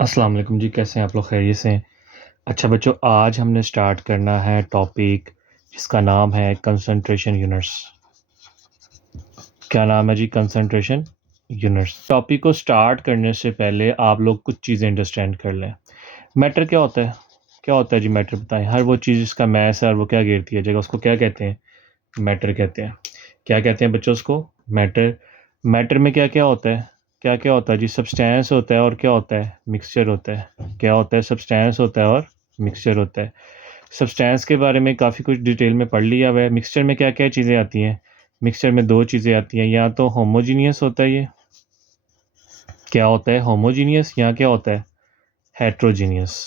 अस्सलाम वालेकुम जी, कैसे हैं आप लोग? खैरियत से हैं? अच्छा बच्चों, आज हमने स्टार्ट करना है टॉपिक जिसका नाम है कंसंट्रेशन यूनिट्स। क्या नाम है जी? Concentration units. टॉपिक को स्टार्ट करने से पहले आप लोग कुछ चीज़ें अंडरस्टैंड कर लें। मैटर क्या होता है? क्या होता है जी मैटर, बताएं। हर वो चीज़ जिसका मैस है और वो क्या घेरती है जगह, उसको क्या कहते हैं? मैटर कहते हैं। क्या कहते हैं बच्चों उसको? मैटर। मैटर में क्या क्या होता है? क्या क्या होता है जी? सब्सटेंस होता है और क्या होता है? मिक्सचर होता है। क्या होता है? सब्सटेंस होता है और मिक्सचर होता है। सब्सटेंस के बारे में काफ़ी कुछ डिटेल में पढ़ लिया हुआ है। मिक्सचर में क्या क्या चीज़ें आती हैं? मिक्सचर में दो चीज़ें आती हैं, या तो होमोजीनियस होता है ये। क्या होता है? होमोजीनियस। या क्या होता है? हेट्रोजीनियस।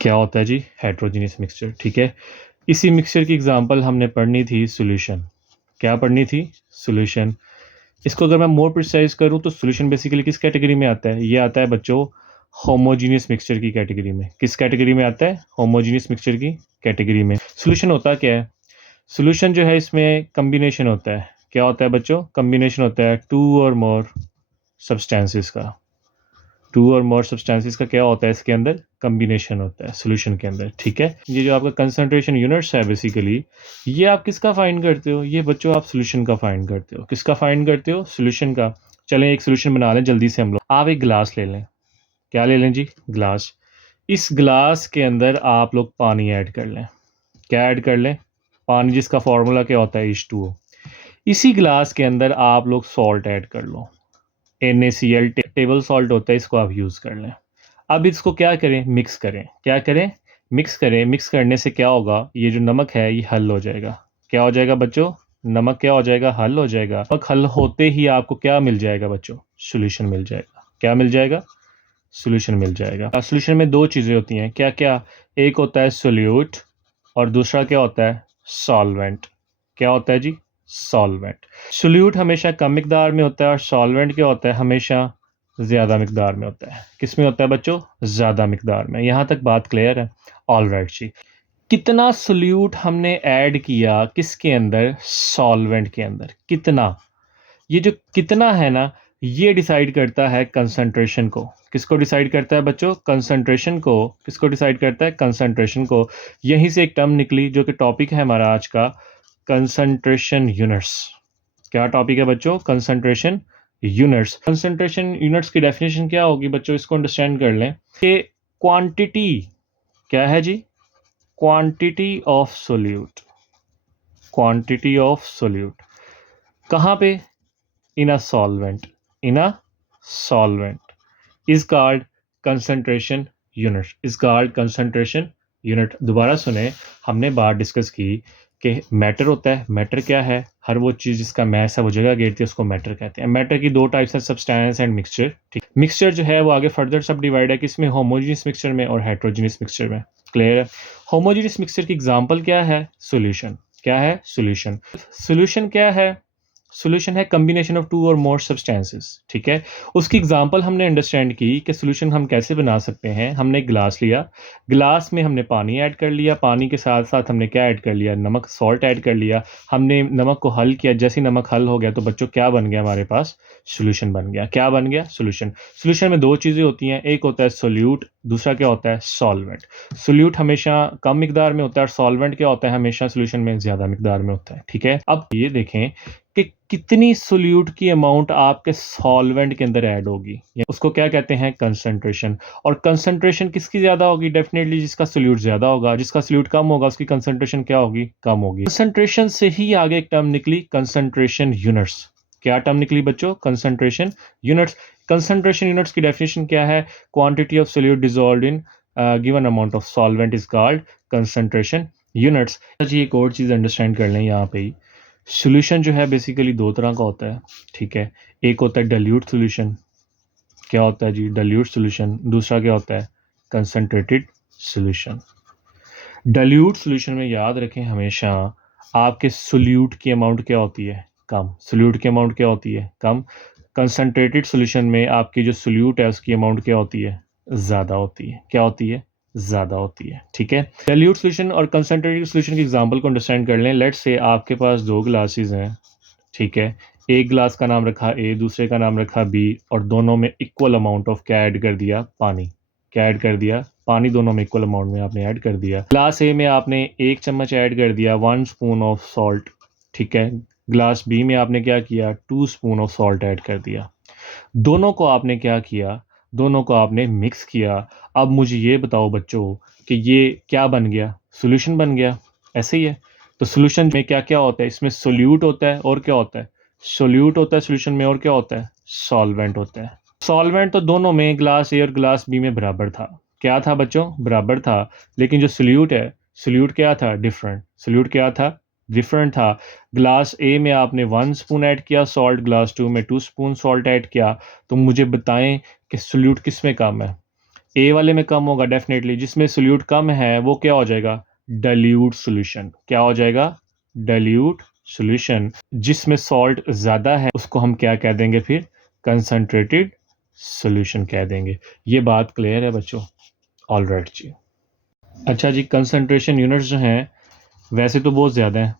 क्या होता है जी? Heterogeneous mixture. ठीक है। इसी मिक्सचर की एग्जांपल हमने पढ़नी थी सॉल्यूशन। क्या पढ़नी थी? सॉल्यूशन। इसको अगर मैं मोर प्रिसाइज करूं तो सॉल्यूशन बेसिकली किस कैटेगरी में आता है? ये आता है बच्चों होमोजीनियस मिक्सचर की कैटेगरी में। किस कैटेगरी में आता है? होमोजीनियस मिक्सचर की कैटेगरी में। सॉल्यूशन होता क्या है? सॉल्यूशन जो है इसमें कम्बिनेशन होता है। क्या होता है बच्चों? कम्बिनेशन होता है टू और मोर सब्सटेंसेस का। टू और मोर सब्सटेंसेस का क्या होता है इसके अंदर? कम्बिनेशन होता है सॉल्यूशन के अंदर। ठीक है। ये जो आपका कंसंट्रेशन यूनिट्स है बेसिकली, ये आप किसका फाइंड करते हो? ये बच्चों आप सॉल्यूशन का फाइंड करते हो। किसका फाइंड करते हो? सॉल्यूशन का। चलें एक सॉल्यूशन बना लें जल्दी से हम लोग। आप एक गिलास ले लें। क्या ले लें जी? ग्लास। इस ग्लास के अंदर आप लोग पानी ऐड कर लें। क्या ऐड कर लें? पानी, जिसका फॉर्मूला क्या होता है? H2O। इसी ग्लास के अंदर आप लोग सॉल्ट ऐड कर लो। NaCl टेबल सॉल्ट होता है, इसको आप यूज़ कर लें। अब इसको क्या करें? मिक्स करें। क्या करें? मिक्स करें। मिक्स करने से क्या होगा? ये जो नमक है ये हल हो जाएगा। क्या हो जाएगा बच्चों? नमक क्या हो जाएगा? हल हो जाएगा। नमक हल होते ही आपको क्या मिल जाएगा बच्चों? सॉल्यूशन मिल जाएगा। क्या मिल जाएगा? सॉल्यूशन मिल जाएगा। सॉल्यूशन में दो चीज़ें होती हैं। क्या क्या? एक होता है सोल्यूट और दूसरा क्या होता है? सॉल्वेंट। क्या होता है जी? सॉल्वेंट। सोल्यूट हमेशा कम मिकदार में होता है और सॉल्वेंट क्या होता है? हमेशा ज़्यादा मिकदार में होता है। किस में होता है बच्चों? ज़्यादा मिकदार में। यहाँ तक बात क्लियर है? ऑल राइट जी। कितना सोल्यूट हमने ऐड किया किसके अंदर? सॉल्वेंट के अंदर। कितना? ये जो कितना है ना, ये डिसाइड करता है कंसंट्रेशन को। किसको डिसाइड करता है बच्चों? कंसंट्रेशन को। किसको डिसाइड करता है? कंसंट्रेशन को। यहीं से एक टर्म निकली जो कि टॉपिक है हमारा आज का, कंसंट्रेशन यूनिट्स। क्या टॉपिक है बच्चों? Concentration units. कंसंट्रेशन यूनिट्स की डेफिनेशन क्या होगी बच्चों? इसको अंडरस्टैंड कर लें कि क्वांटिटी, क्या है जी? Quantity of solute. Quantity of solute कहाँ पे? in a solvent, in a solvent is called concentration unit, is called concentration unit। दोबारा सुने, हमने बात डिस्कस की कि मैटर होता है। मैटर क्या है? हर वो चीज़ जिसका मैस है वो जगह घेरती है, उसको मैटर कहते हैं। मैटर की दो टाइप्स हैं, सब्सटेंस एंड मिक्सचर। ठीक। मिक्सचर जो है वो आगे फर्दर सब डिवाइड है किसमें? होमोजीनियस मिक्सचर में और हेट्रोजीनियस मिक्सचर में। क्लियर है? होमोजीनियस मिक्सचर की एग्जांपल क्या है? सॉल्यूशन। क्या है? सॉल्यूशन। सॉल्यूशन क्या है? सॉल्यूशन है कम्बिनेशन ऑफ टू और मोर सब्सटेंसेस। ठीक है। उसकी एग्जांपल हमने अंडरस्टैंड की कि सॉल्यूशन हम कैसे बना सकते हैं। हमने एक गिलास लिया, गिलास में हमने पानी ऐड कर लिया, पानी के साथ साथ हमने क्या ऐड कर लिया? नमक, सॉल्ट ऐड कर लिया। हमने नमक को हल किया। जैसे ही नमक हल हो गया तो बच्चों क्या बन गया हमारे पास? सॉल्यूशन बन गया। क्या बन गया? सॉल्यूशन। सॉल्यूशन में दो चीज़ें होती हैं, एक होता है सोल्यूट, दूसरा क्या होता है? सॉल्वेंट। सोल्यूट हमेशा कम मिकदार में होता है और सॉल्वेंट क्या होता है? हमेशा सॉल्यूशन में ज़्यादा मिकदार में होता है। ठीक है। अब ये देखें कि कितनी सोल्यूट की अमाउंट आपके सॉल्वेंट के अंदर ऐड होगी, उसको क्या कहते हैं? कंसंट्रेशन। और कंसंट्रेशन किसकी ज़्यादा होगी? डेफिनेटली जिसका सोल्यूट ज़्यादा होगा। जिसका सोल्यूट कम होगा उसकी कंसंट्रेशन क्या होगी? कम होगी। कंसंट्रेशन से ही आगे एक टर्म निकली, कंसंट्रेशन यूनिट्स। क्या टर्म निकली बच्चों? Concentration units. कंसंट्रेशन यूनिट्स की डेफिनेशन क्या है? Quantity of solute dissolved in given amount of solvent is called concentration units. जी एक और चीज़ अंडरस्टैंड कर लें यहाँ पे ही। सॉल्यूशन जो है बेसिकली दो तरह का होता है। ठीक है। एक होता है डाइल्यूट सॉल्यूशन। क्या होता है जी? Dilute solution. दूसरा क्या होता है? Concentrated solution. डाइल्यूट सॉल्यूशन में याद रखें हमेशा आपके सोल्यूट की अमाउंट क्या होती है? कम। सोल्यूट की अमाउंट क्या होती है? कम। कंसंट्रेटेड सॉल्यूशन में आपकी जो सोल्यूट है उसकी अमाउंट क्या होती है? ज़्यादा होती है। क्या होती है? ज़्यादा होती है। ठीक है। डाइल्यूट सॉल्यूशन और कंसंट्रेटेड सॉल्यूशन की एग्जांपल को अंडरस्टैंड कर लें। लेट्स से आपके पास दो ग्लासेस हैं। ठीक है। एक ग्लास का नाम रखा ए, दूसरे का नाम रखा बी, और दोनों में इक्वल अमाउंट ऑफ क्या ऐड कर दिया, पानी। क्या ऐड कर दिया, पानी। दोनों में इक्वल अमाउंट में आपने ऐड कर दिया। ग्लास ए में आपने 1 चम्मच ऐड कर दिया, 1 स्पून ऑफ सॉल्ट, ठीक है। ग्लास बी में आपने क्या किया, 2 स्पून ऑफ सॉल्ट ऐड कर दिया। दोनों को आपने क्या किया, दोनों को आपने मिक्स किया। अब मुझे ये बताओ बच्चों कि ये क्या बन गया, सॉल्यूशन बन गया, ऐसे ही है। तो सॉल्यूशन में क्या क्या होता है, इसमें सोल्यूट होता है और क्या होता है, सोल्यूट होता है सॉल्यूशन में, और क्या होता है, सॉल्वेंट होता है। सॉल्वेंट तो दोनों में ग्लास ए और ग्लास बी में बराबर था। क्या था बच्चों, बराबर था। लेकिन जो सोल्यूट है, सोल्यूट क्या था, डिफरेंट। सोल्यूट क्या था, डिफरेंट था। ग्लास ए में आपने 1 स्पून ऐड किया सॉल्ट, ग्लास 2 में 2 स्पून सॉल्ट ऐड किया। तो मुझे बताएं कि सोल्यूट किस में कम है। ए वाले में कम होगा डेफिनेटली। जिसमें सोल्यूट कम है वो क्या हो जाएगा, डाइल्यूट सॉल्यूशन। क्या हो जाएगा, डाइल्यूट सॉल्यूशन। जिसमें सॉल्ट ज़्यादा है उसको हम क्या कह देंगे फिर, कंसंट्रेटेड सॉल्यूशन कह देंगे। ये बात क्लियर है बच्चों, ऑलराइट जी। अच्छा जी, कंसंट्रेशन यूनिट्स जो हैं वैसे तो बहुत ज़्यादा हैं,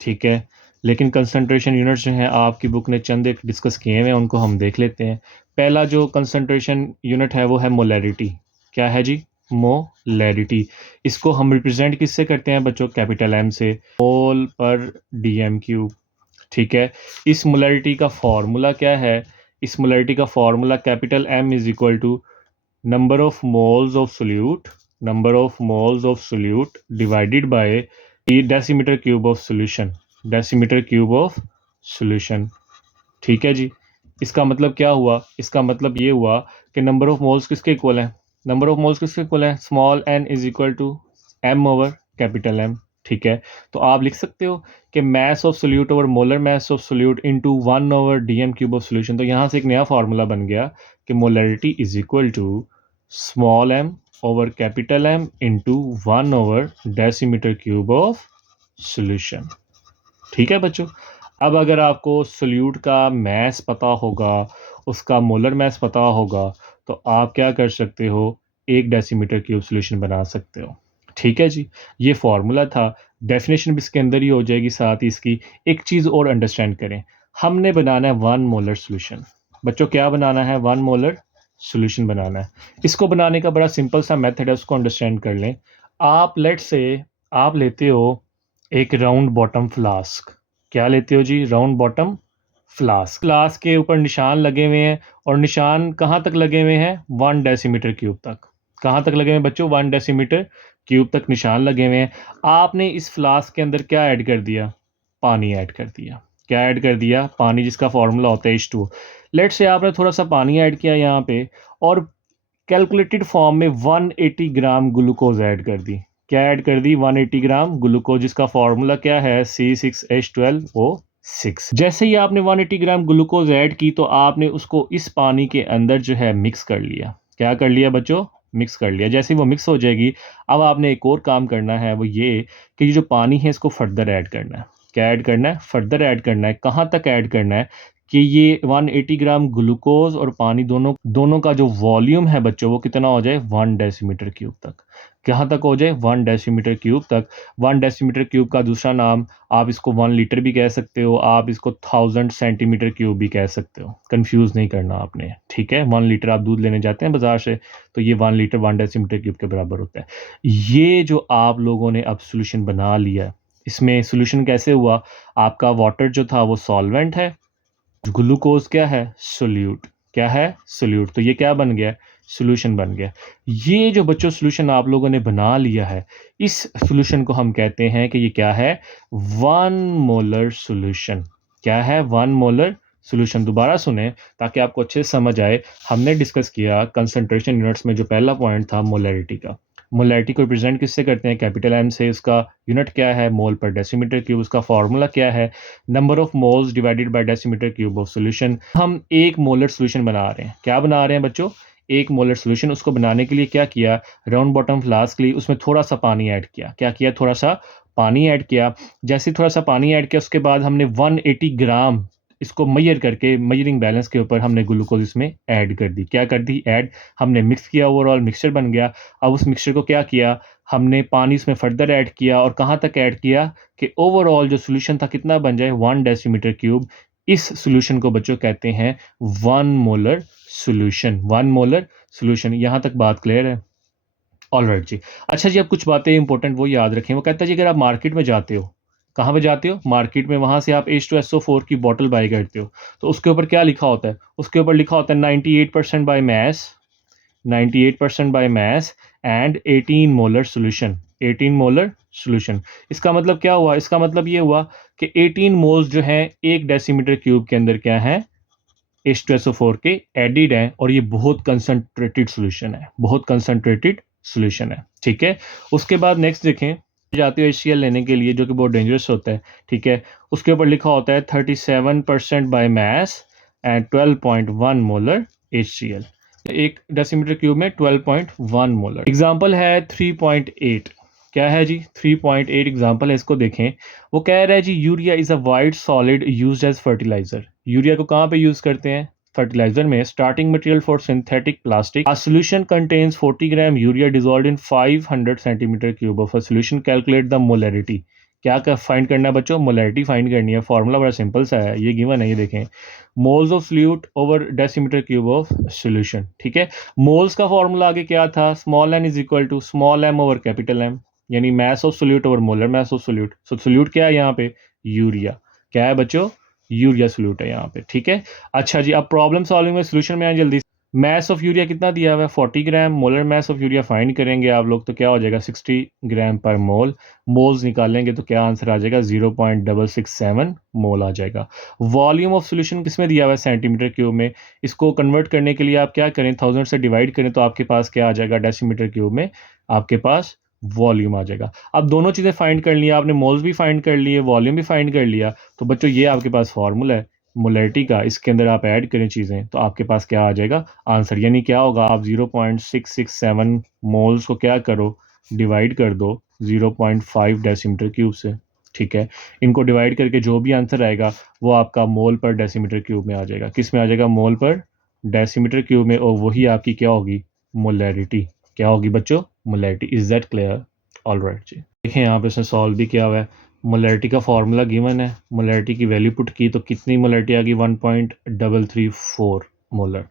ठीक है, लेकिन कंसंट्रेशन यूनिट्स जो हैं आपकी बुक ने चंद एक डिस्कस किए हैं, उनको हम देख लेते हैं। पहला जो कंसंट्रेशन यूनिट है वो है मोलैरिटी। क्या है जी, मोलैरिटी। इसको हम रिप्रेजेंट किससे करते हैं बच्चों, कैपिटल एम से, मोल पर डीएम क्यूब, ठीक है। इस मोलैरिटी का फॉर्मूला क्या है, इस मोलैरिटी का formula capital M is equal to number of moles of solute, number of moles of solute divided by decimeter cube of solution, decimeter cube of solution, ठीक है जी। इसका मतलब क्या हुआ, इसका मतलब ये हुआ कि नंबर ऑफ मोल्स किसके इक्वल है, नंबर ऑफ मोल्स किसके इक्वल है, small N is equal to M over capital M, ठीक है। तो आप लिख सकते हो कि mass of solute over molar mass of solute into 1 over DM cube of solution. तो यहाँ से एक नया फार्मूला बन गया कि molarity is equal to small M over capital M into 1 over decimeter cube of solution, ठीक है बच्चों। अब अगर आपको सोल्यूट का मास पता होगा, उसका मोलर मास पता होगा, तो आप क्या कर सकते हो, 1 डेसीमीटर क्यूब सोल्यूशन बना सकते हो, ठीक है जी। ये फार्मूला था, डेफिनेशन भी इसके अंदर ही हो जाएगी। साथ ही इसकी एक चीज़ और अंडरस्टैंड करें, हमने बनाना है 1 मोलर सोल्यूशन। बच्चों क्या बनाना है, 1 मोलर सोल्यूशन बनाना है। इसको बनाने का बड़ा सिंपल सा मेथड है, उसको अंडरस्टैंड कर लें। आप लेट से आप लेते हो एक राउंड बॉटम फ्लास्क। क्या लेते हो जी, राउंड बॉटम फ्लास्क। फ्लास्क के ऊपर निशान लगे हुए हैं, और निशान कहाँ तक लगे हुए हैं, 1 डेसीमीटर क्यूब तक। कहाँ तक लगे हुए हैं बच्चों, 1 डेसीमीटर क्यूब तक निशान लगे हुए हैं। आपने इस फ्लास्क के अंदर क्या ऐड कर दिया, पानी ऐड कर दिया। क्या ऐड कर दिया, पानी, जिसका फॉर्मूला होता है H2। लेट से आपने थोड़ा सा पानी ऐड किया यहाँ पे, और कैलकुलेटेड फॉर्म में 180 ग्राम ग्लूकोज ऐड कर दी। क्या ऐड कर दी, 180 ग्राम ग्लूकोज, जिसका फॉर्मूला क्या है, C6H12O6। जैसे ही आपने 180 ग्राम ग्लूकोज ऐड की तो आपने उसको इस पानी के अंदर जो है मिक्स कर लिया। क्या कर लिया बच्चों, मिक्स कर लिया। जैसे ही वो मिक्स हो जाएगी, अब आपने एक और काम करना है, वो ये कि ये जो पानी है इसको फर्दर ऐड करना है। क्या ऐड करना है, फर्दर ऐड करना है। कहाँ तक ऐड करना है कि ये 180 ग्राम ग्लूकोज और पानी दोनों दोनों का जो वॉल्यूम है बच्चों, वो कितना हो जाए, 1 डेसीमीटर क्यूब तक। कहाँ तक हो जाए, 1 डेसीमीटर क्यूब तक। 1 डेसीमीटर क्यूब का दूसरा नाम आप इसको 1 लीटर भी कह सकते हो, आप इसको 1000 सेंटीमीटर क्यूब भी कह सकते हो। कंफ्यूज नहीं करना आपने, ठीक है। 1 लीटर आप दूध लेने जाते हैं बाजार से, तो ये 1 लीटर 1 डेसीमीटर क्यूब के बराबर होता है। ये जो आप लोगों ने अब सोल्यूशन बना लिया, इसमें सोल्यूशन कैसे हुआ, आपका वाटर जो था वो सॉल्वेंट है, ग्लूकोज क्या है, सोल्यूट। क्या है, सोल्यूट। तो ये क्या बन गया, सॉल्यूशन बन गया। ये जो बच्चों सॉल्यूशन आप लोगों ने बना लिया है, इस सॉल्यूशन को हम कहते हैं कि ये क्या है, 1 मोलर सॉल्यूशन। क्या है, 1 मोलर सॉल्यूशन। दोबारा सुने ताकि आपको अच्छे से समझ आए। हमने डिस्कस किया कंसंट्रेशन यूनिट्स में, जो पहला पॉइंट था मोलैरिटी का। मोलैरिटी को रिप्रेजेंट किससे करते हैं, कैपिटल एम से। उसका यूनिट क्या है, मोल पर डेसीमीटर क्यूब। उसका फॉर्मूला क्या है, number of moles divided by decimeter cube of solution. हम 1 मोलर सॉल्यूशन बना रहे हैं। क्या बना रहे हैं बच्चों, 1 मोलर सॉल्यूशन। उसको बनाने के लिए क्या किया, राउंड बॉटम फ्लास्क ली, उसमें थोड़ा सा पानी ऐड किया। क्या किया, थोड़ा सा पानी ऐड किया। जैसे थोड़ा सा पानी ऐड किया, उसके बाद हमने 180 ग्राम इसको मेजर करके, मेजरिंग बैलेंस के ऊपर हमने ग्लूकोज इसमें ऐड कर दी। क्या कर दी, ऐड। हमने मिक्स किया, ओवरऑल मिक्सचर बन गया। अब उस मिक्सचर को क्या किया, हमने पानी इसमें फर्दर ऐड किया, और कहाँ तक ऐड किया कि ओवरऑल जो सॉल्यूशन था कितना बन जाए, 1 डेसीमीटर क्यूब इस सॉल्यूशन को बच्चों कहते हैं 1 मोलर सॉल्यूशन। 1 molar solution. यहाँ तक बात क्लियर है? ऑलराइट जी। अच्छा जी, अब कुछ बातें इंपॉर्टेंट वो याद रखें। वो कहता है जी अगर आप मार्केट में जाते हो, कहाँ पे जाते हो? मार्केट में, वहाँ से आप H2SO4 की बॉटल बाय करते हो, तो उसके ऊपर क्या लिखा होता है? उसके ऊपर लिखा होता है 98% by mass, 98% by mass and 18 molar solution, 18 molar solution. इसका मतलब क्या हुआ? इसका मतलब ये हुआ कि 18 मोल्स जो हैं 1 डेसीमीटर क्यूब के अंदर क्या है? H2SO4 के एडिड हैं, और ये बहुत कंसंट्रेटेड सॉल्यूशन है, बहुत कंसंट्रेटेड सॉल्यूशन है, ठीक है। उसके बाद नेक्स्ट देखें, जाते हो HCl लेने के लिए, जो कि बहुत डेंजरस होता है, ठीक है। उसके ऊपर लिखा होता है 37% by mass and 12.1 molar HCl। 1 decimetre cube में 12.1 मोलर। एग्जांपल है 3.8। क्या है जी? 3.8 एग्जांपल है, इसको देखें। वो कह रहा है जी urea is a white solid used as fertiliser. Urea को कहाँ पे यूज करते हैं? फर्टिलाइजर में। Starting material for synthetic plastic. A solution contains 40 gram urea dissolved in 500 centimetre cube of a solution. Calculate the molarity. क्या find करना है बच्चों? मोलैरिटी फाइंड करनी है। फॉर्मूला बड़ा सिंपल सा है, ये गिवन है, ये देखें। Moles of solute over decimeter cube of solution, ठीक है। मोल्स का फॉर्मूला आगे क्या था? Small n is equal to small m over capital M, यानी mass of solute over molar mass of solute. So solute क्या है यहाँ पे? यूरिया। क्या है बच्चों? यूरिया सॉल्यूट है यहाँ पे, ठीक है। अच्छा जी, अब प्रॉब्लम सॉल्विंग में सॉल्यूशन में आए जल्दी। मास ऑफ यूरिया कितना दिया हुआ है? 40 gram. Molar mass of urea find करेंगे आप लोग, तो क्या हो जाएगा? 60 ग्राम पर मोल। मोल्स निकालेंगे तो क्या आंसर आ जाएगा? 0.667 मोल आ जाएगा। वॉल्यूम ऑफ सॉल्यूशन किस में दिया हुआ है? सेंटीमीटर क्यूब में। इसको कन्वर्ट करने के लिए आप क्या करें? 1000 से डिवाइड करें तो आपके पास क्या आ जाएगा? डेसीमीटर क्यूब में आपके पास वॉल्यूम आ जाएगा। अब दोनों चीज़ें फाइंड कर लिया आपने, मोल्स भी फाइंड कर लिए, वॉल्यूम भी फाइंड कर लिया, तो बच्चों ये आपके पास फार्मूला है मोलैरिटी का। इसके अंदर आप ऐड करें चीज़ें तो आपके पास क्या आ जाएगा? आंसर। यानी क्या होगा? आप 0.667 मोल्स को क्या करो? डिवाइड कर दो 0.5 डेसीमीटर क्यूब से, ठीक है। इनको डिवाइड करके जो भी आंसर आएगा वो आपका मोल पर डेसीमीटर क्यूब में आ जाएगा। किस में आ जाएगा? मोल पर डेसीमीटर क्यूब में, और वही आपकी क्या होगी? मोलैरिटी। क्या होगी बच्चों? Molarity. Is that clear? Alright जी। देखें यहाँ पे इसने सॉल्व भी किया हुआ है। मोलैरिटी का फॉर्मूला गिवन है, मोलैरिटी की वैल्यू पुट की तो कितनी मोलैरिटी आ गई? 1.334 मोलर।